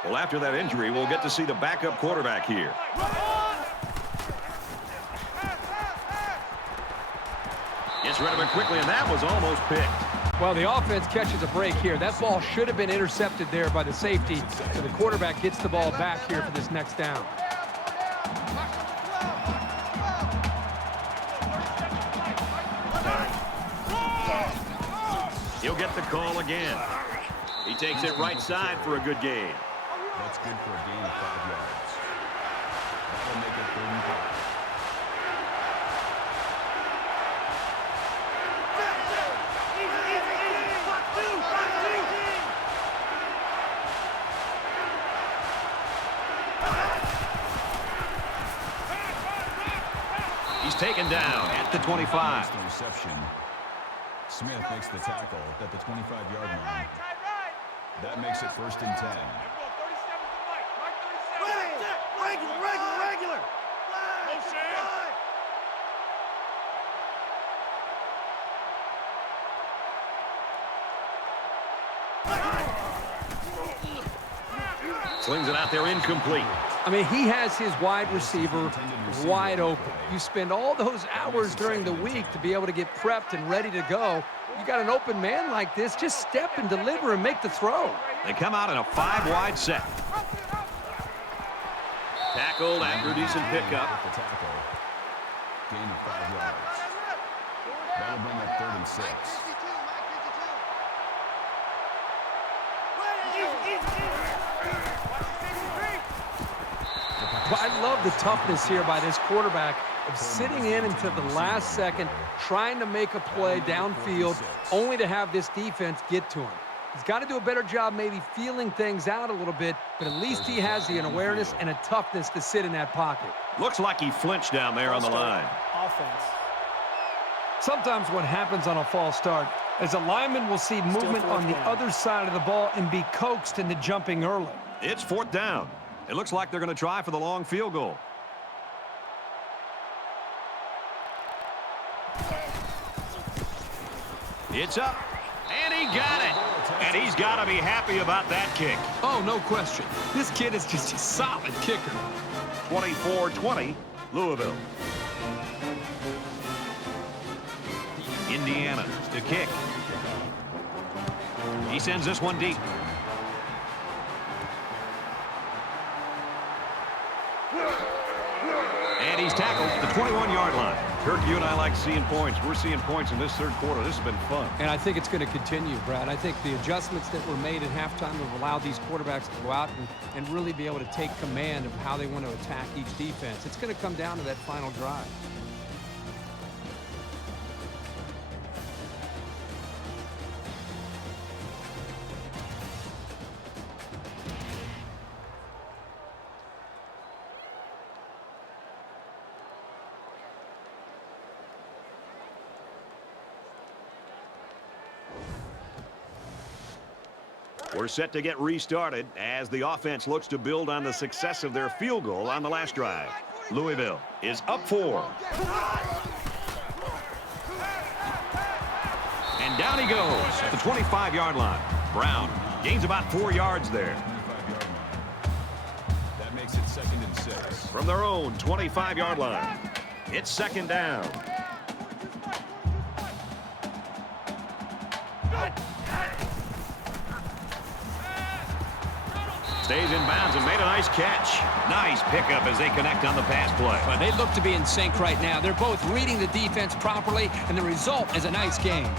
Well, after that injury, we'll get to see the backup quarterback here. Gets rid of it quickly, and that was almost picked. Well, the offense catches a break here. That ball should have been intercepted there by the safety. So the quarterback gets the ball back here for this next down. He'll get the call again. He takes it right side for a good gain. That's good for a gain of 5 yards. That'll make it 3rd and 5. He's taken down at the 25. The reception. Smith makes the tackle at the 25-yard line. That makes it 1st and 10. Regular. Slings it out there incomplete. I mean, he has his wide receiver wide open. You spend all those hours during the week to be able to get prepped and ready to go. You got an open man like this, just step and deliver and make the throw. They come out in a 5-wide set. Tackled after a decent pickup. Gain of 5 yards. That'll bring up 3rd and 6. Well, I love the toughness here by this quarterback of sitting in until the last second, trying to make a play downfield, only to have this defense get to him. He's got to do a better job maybe feeling things out a little bit, but at least he has the awareness and a toughness to sit in that pocket. Looks like he flinched down there on the line. Offense. Sometimes what happens on a false start is a lineman will see movement on the other side of the ball and be coaxed into jumping early. It's 4th down. It looks like they're going to try for the long field goal. It's up, and he got it. And he's got to be happy about that kick. Oh, no question. This kid is just a solid kicker. 24-20, Louisville. Indiana to kick. He sends this one deep. And he's tackled at the 21-yard line. Kirk, you and I like seeing points. We're seeing points in this 3rd quarter. This has been fun. And I think it's going to continue, Brad. I think the adjustments that were made at halftime have allowed these quarterbacks to go out and really be able to take command of how they want to attack each defense. It's going to come down to that final drive. We're set to get restarted as the offense looks to build on the success of their field goal on the last drive. Louisville is up 4. And down he goes at the 25-yard line. Brown gains about 4 yards there. That makes it 2nd and 6. From their own 25-yard line, it's 2nd down. Stays in bounds and made a nice catch. Nice pickup as they connect on the pass play. Well, they look to be in sync right now. They're both reading the defense properly, and the result is a nice game.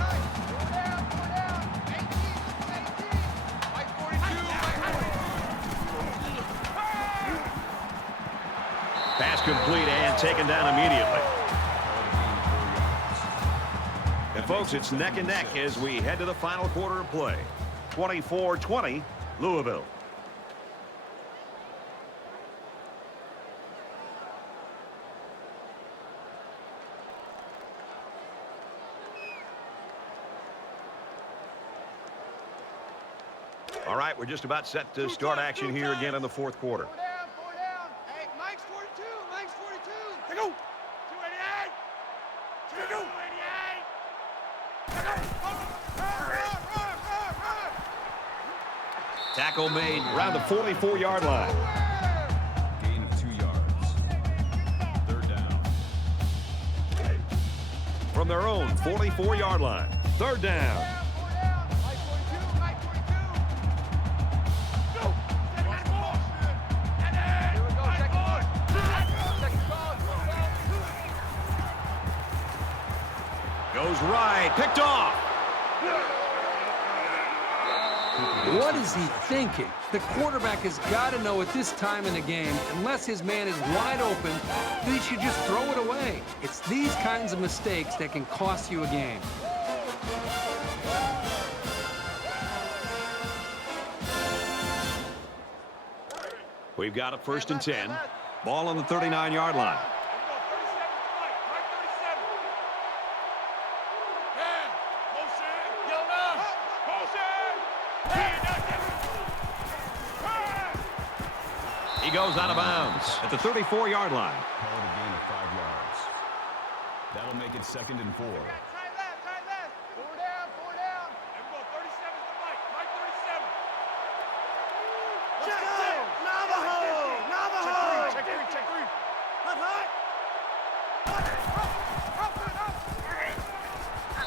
Pass complete and taken down immediately. And folks, it's neck and neck as we head to the final quarter of play. 24-20, Louisville. All right, we're just about set to start action here again in the 4th quarter. 4 down. Hey, Mike's 42. Mike's 42. Take go. 288. 288. Tackle made around the 44-yard line. Gain of 2 yards. 3rd down. From their own 44-yard line. 3rd down. Goes right, picked off. What is he thinking? The quarterback has got to know at this time in the game, unless his man is wide open, that he should just throw it away. It's these kinds of mistakes that can cost you a game. We've got a 1st and 10. Ball on the 39-yard line. He goes out of bounds at the 34-yard line. Call it a gain of 5 yards. That'll make it 2nd and 4. Try left. 4 down. And we'll go 37 to Mike. Mike 37. Check. Navajo.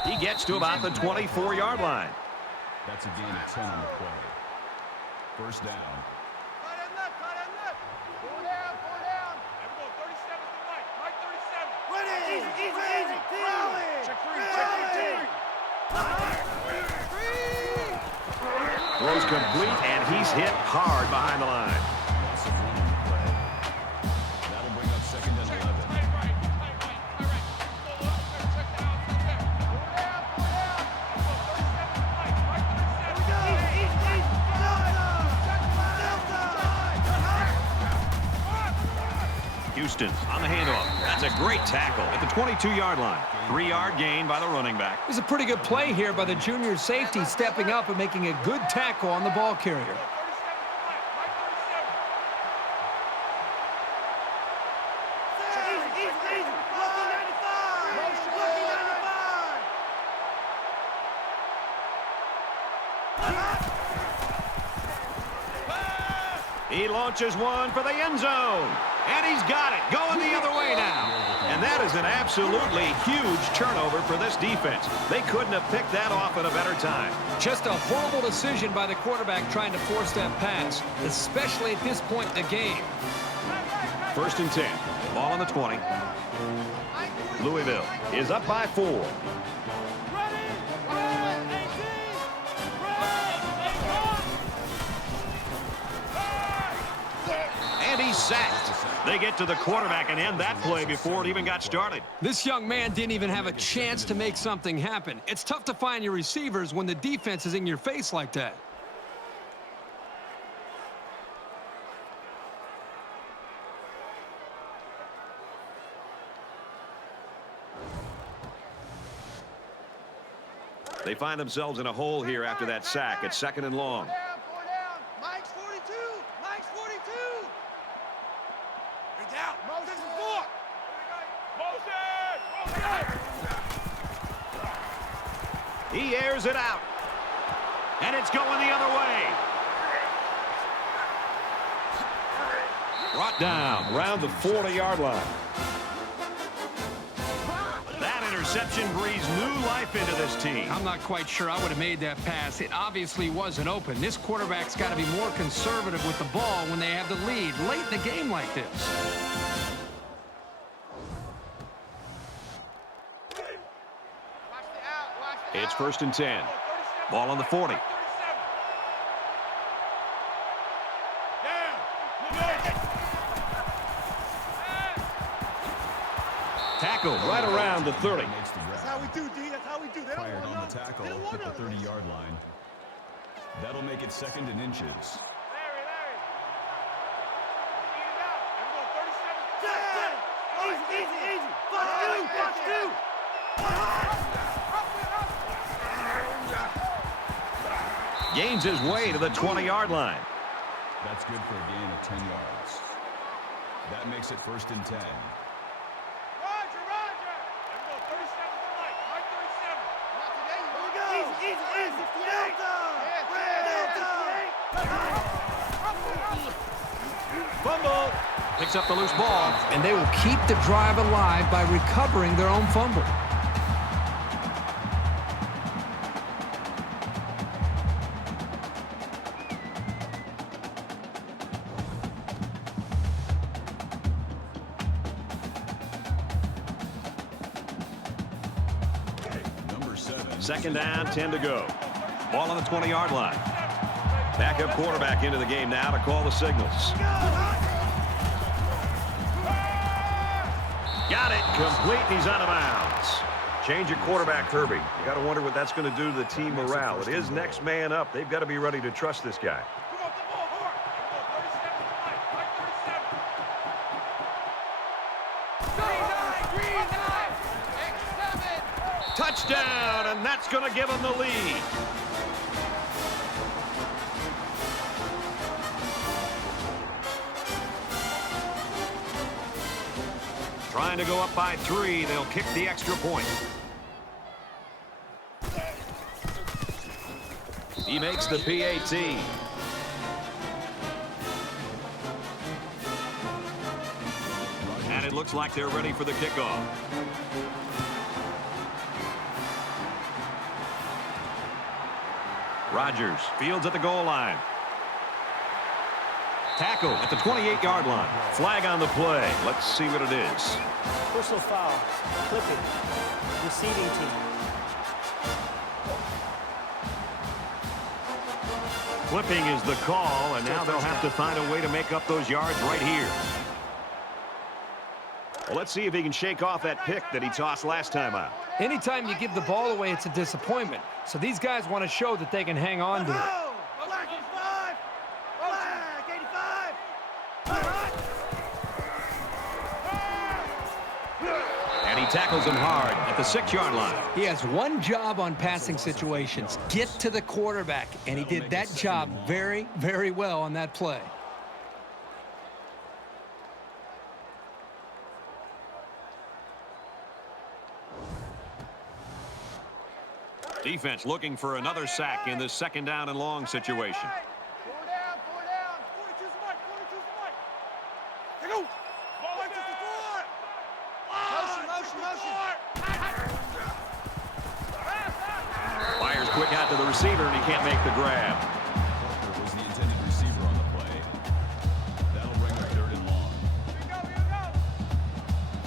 He gets to about the 24-yard line. That's a gain of 10 on the play. First down. Tight end left, tight end left. Four down, four down. Everyone, 37 to Mike. Mike 37. Ready. Easy. Check three. Throws complete, and he's hit hard behind the line. Loss of 1 on the play. That'll bring up second and 11. Tight right. Pull up there, check the outside there. Four down. Everyone, 37 to Mike. Mike 37. Houston on the handoff. That's a great tackle at the 22-yard line. 3-yard gain by the running back. It was a pretty good play here by the junior safety, stepping up and making a good tackle on the ball carrier. 37 to Mike. Mike 37. He launches one for the end zone. And he's got it. Going the other way now. And that is an absolutely huge turnover for this defense. They couldn't have picked that off at a better time. Just a horrible decision by the quarterback trying to force that pass, especially at this point in the game. First and 10. Ball on the 20. Louisville is up by 4. And he's sacked. They get to the quarterback and end that play before it even got started. This young man didn't even have a chance to make something happen. It's tough to find your receivers when the defense is in your face like that. They find themselves in a hole here after that sack. It's second and long. Four down. Mike's 42. Mike's 42. You're down. Moses is 4. Moses! He airs it out. And it's going the other way. Brought down around the 40-yard line. That interception breathes new life into this team. I'm not quite sure I would have made that pass. It obviously wasn't open. This quarterback's got to be more conservative with the ball when they have the lead late in the game like this. It's first and 10. Ball on the 40. Tackled right around the 30. That's how we do, D. That's how we do. They don't Fired want on none. the tackle, They don't want hit the none. 30-yard line. That'll make it second and inches. Larry. Everyone, 37. Easy. Box two. Gains his way to the 20-yard line. That's good for a gain of 10 yards. That makes it first and 10. Roger. Everyone, 37 to Mike. Mike 37. Not today. Here we go. Easy. Fumble. Picks up the loose ball. And they will keep the drive alive by recovering their own fumble. Number 7. Second down, 10 to go. Ball on the 20-yard line. Backup quarterback into the game now to call the signals. Got it. Complete, and he's out of bounds. Change your quarterback, Kirby. You got to wonder what that's going to do to the team morale. It is next man up. They've got to be ready to trust this guy. Come on, the ball hard. Everyone, 37 to Mike. Mike 37. Green 9. Touchdown, and that's going to give them the lead. Trying to go up by 3. They'll kick the extra point. He makes the PAT. And it looks like they're ready for the kickoff. Rodgers fields at the goal line. Tackle at the 28-yard line. Flag on the play. Let's see what it is. Personal foul. Clipping. Receiving team. Flipping is the call, and now they'll have to find a way to make up those yards right here. Well, let's see if he can shake off that pick that he tossed last time out. Anytime you give the ball away, it's a disappointment. So these guys want to show that they can hang on to it. And he tackles him hard at the 6-yard line. He has one job on passing situations, get to the quarterback, and he did that job very, very well on that play. Defense looking for another sack in this 2nd down and long situation. 4 down, 4 down. 42's the mark, 42's the mark. Hey, go. Ball into the floor. Motion. Fires quick out to the receiver, and he can't make the grab. Parker was the intended receiver on the play. That'll bring up 3rd and long. Here we go.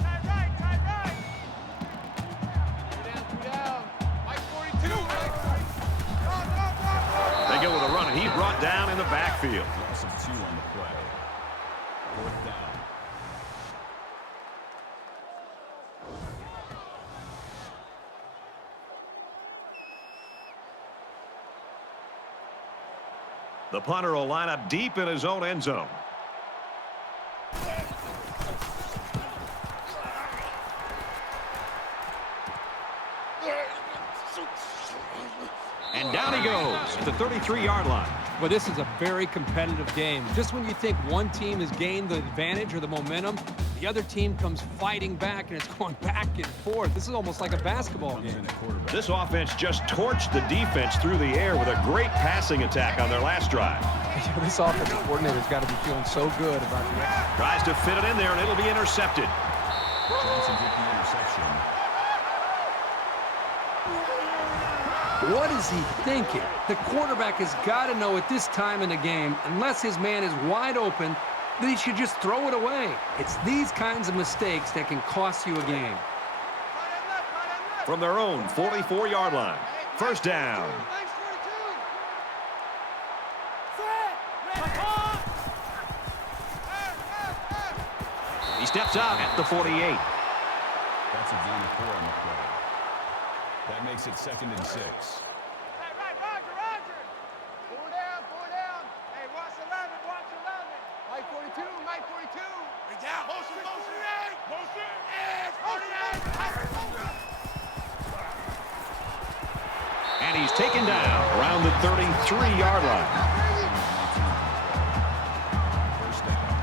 Tight right. 3 down. Mike 42. They go with a run, and he's brought down in the backfield. Loss of 2 on the play. 4th down. The punter will line up deep in his own end zone. And down he goes at the 33-yard line. Well, this is a very competitive game. Just when you think one team has gained the advantage or the momentum, the other team comes fighting back, and it's going back and forth. This is almost like a basketball game. This offense just torched the defense through the air with a great passing attack on their last drive. This offensive coordinator's got to be feeling so good about the extra. Tries to fit it in there, and it'll be intercepted. Johnson took the interception. What is he thinking? The quarterback has got to know at this time in the game, unless his man is wide open, that he should just throw it away. It's these kinds of mistakes that can cost you a game. From their own 44-yard line. 1st down. He steps out at the 48. That's a gain of 4 on the play. That makes it 2nd and 6. Right, Roger. 4 down. Hey, watch 11. Mike 42. Hey, down. Motion. And he's taken down around the 33-yard line. 1st down.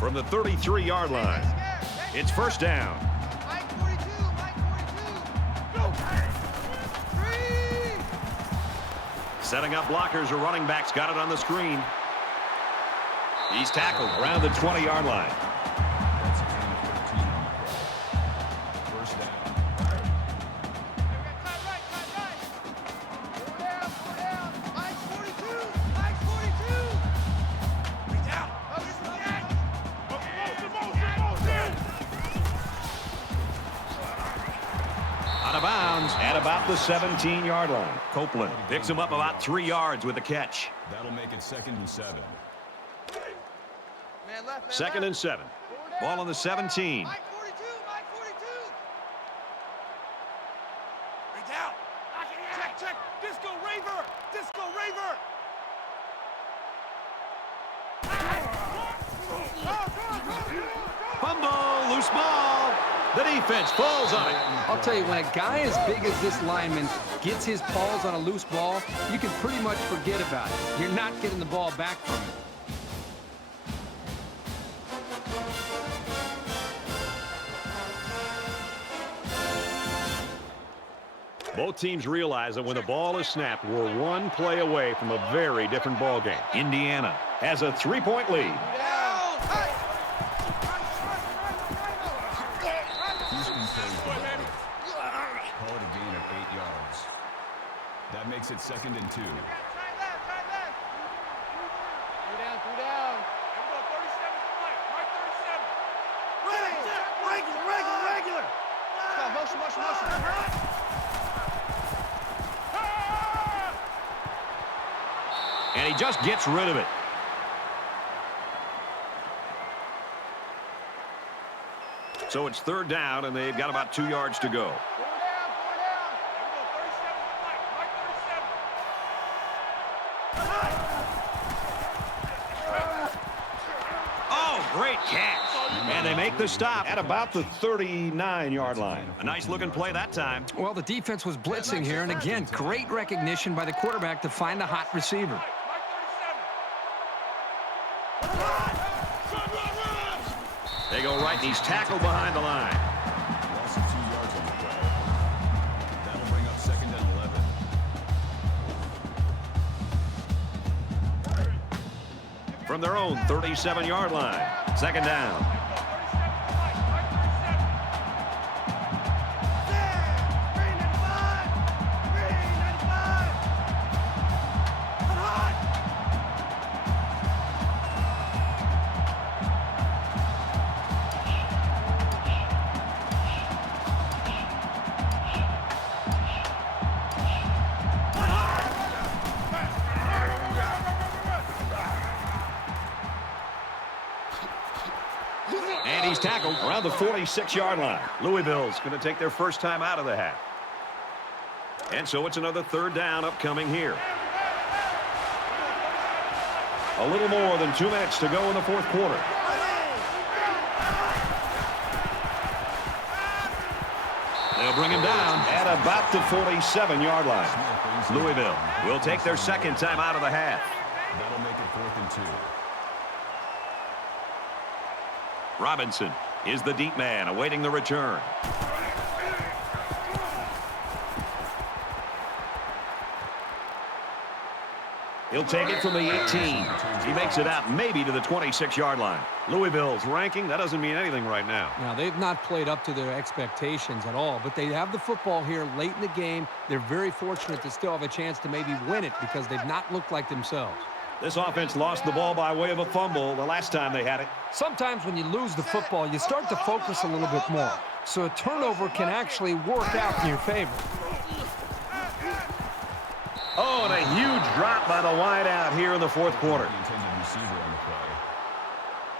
From the 33-yard line, it's 1st down. Mike 42. Go. 3. Setting up blockers or running backs. Got it on the screen. He's tackled around the 20-yard line. That's a gain of 13 on the play. 1st down. Tight right. 4 down. Mike 42. Hey, down. Motion. Out of bounds at about the 17-yard line. Copeland picks him up about 3 yards with the catch. That'll make it 2nd and 7. Man left. 2nd and 7. Ball on the 17. Mike 42. Hey, down. Check. Disco Raver. Fumble, loose ball. The defense falls on it. I'll tell you, when a guy as big as this lineman gets his paws on a loose ball, you can pretty much forget about it. You're not getting the ball back from him. Both teams realize that when the ball is snapped, we're one play away from a very different ball game. Indiana has a 3-point lead. Houston carries the ball. Call it a gain of 8 yards. That makes it 2nd and 2. Regular. Motion. And he just gets rid of it. So it's 3rd down, and they've got about 2 yards to go. Oh, great catch. And they make the stop at about the 39-yard line. A nice-looking play that time. Well, the defense was blitzing here, and again, great recognition by the quarterback to find the hot receiver. They go right, and he's tackled behind the line. Loss of 2 yards on the play. That'll bring up 2nd and 11. From their own 37-yard line. 2nd down. And he's tackled around the 46-yard line. Louisville's going to take their first time out of the half. And so it's another 3rd down upcoming here. A little more than 2 minutes to go in the 4th quarter. They'll bring him down at about the 47-yard line. Louisville will take their 2nd time out of the half. That'll make it 4th and 2. Robinson is the deep man awaiting the return. He'll take it from the 18. He makes it out maybe to the 26-yard line. Louisville's ranking, that doesn't mean anything right now. Now, they've not played up to their expectations at all, but they have the football here late in the game. They're very fortunate to still have a chance to maybe win it because they've not looked like themselves. This offense lost the ball by way of a fumble the last time they had it. Sometimes when you lose the football, you start to focus a little bit more. So a turnover can actually work out in your favor. Oh, and a huge drop by the wideout here in the 4th quarter. The intended receiver on the play.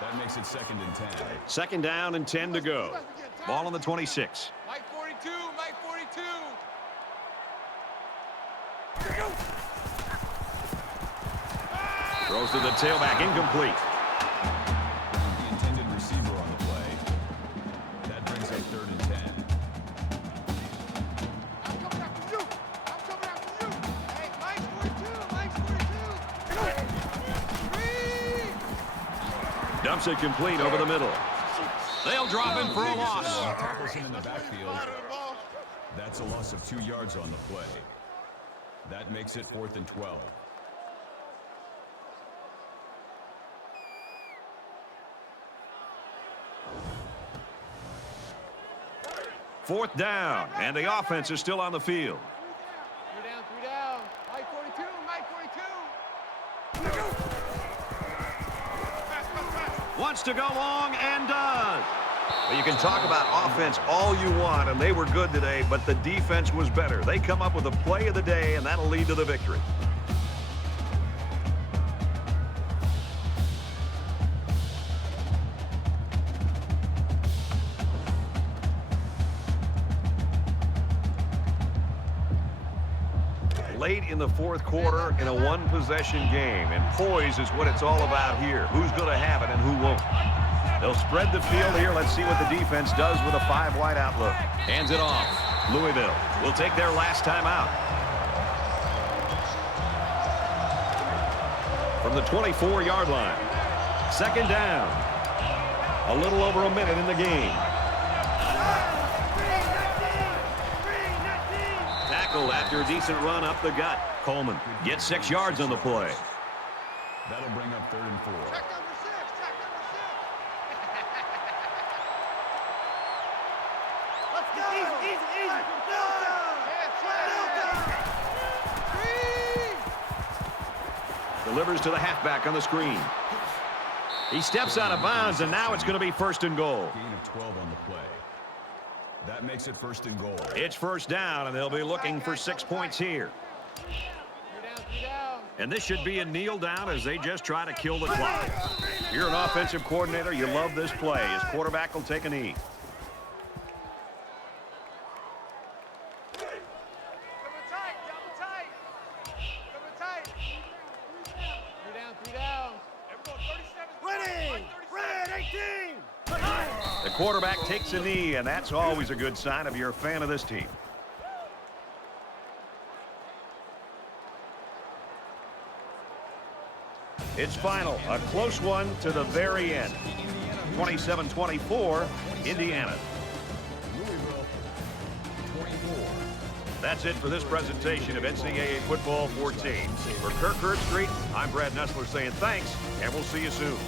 That makes it 2nd and 10. 2nd down and 10 to go. Ball on the 26. Mike 42, Mike 42. Throws to the tailback, incomplete. The intended receiver on the play. That brings up 3rd and 10. I'm coming after you. Hey, Mike's 42, Dumps it complete over the middle. They'll drop him for a loss. Tackles him in the backfield. That's a loss of 2 yards on the play. That makes it 4th and 12. Fourth down, and the offense is still on the field. 3 down. Mike 42, Mike 42. Wants to go long and does. Well, you can talk about offense all you want, and they were good today, but the defense was better. They come up with a play of the day, and that'll lead to the victory. Late in the 4th quarter in a one-possession game, and poise is what it's all about here. Who's going to have it and who won't? They'll spread the field here. Let's see what the defense does with a 5-wide outlook. Hands it off. Louisville will take their last time out. From the 24-yard line. 2nd down. A little over a minute in the game. tackled after a decent run up the gut. Coleman gets 6 yards on the play. That'll bring up 3rd and 4. Check number 6. Check number 6. Let's go. Easy. Delivers to the halfback on the screen. He steps out of bounds, and now it's going to be 1st and goal. Gain of 12 on the play. That makes it 1st and goal. It's 1st down, and they'll be looking for 6 points here. And this should be a kneel down as they just try to kill the clock. If you're an offensive coordinator, you love this play. His quarterback will take a knee. The quarterback takes a knee, and that's always a good sign if you're a fan of this team. It's final, a close one to the very end. 27-24, Indiana. Louisville, 24. That's it for this presentation of NCAA Football 14. For Kirk Herbstreit, I'm Brad Nessler saying thanks, and we'll see you soon.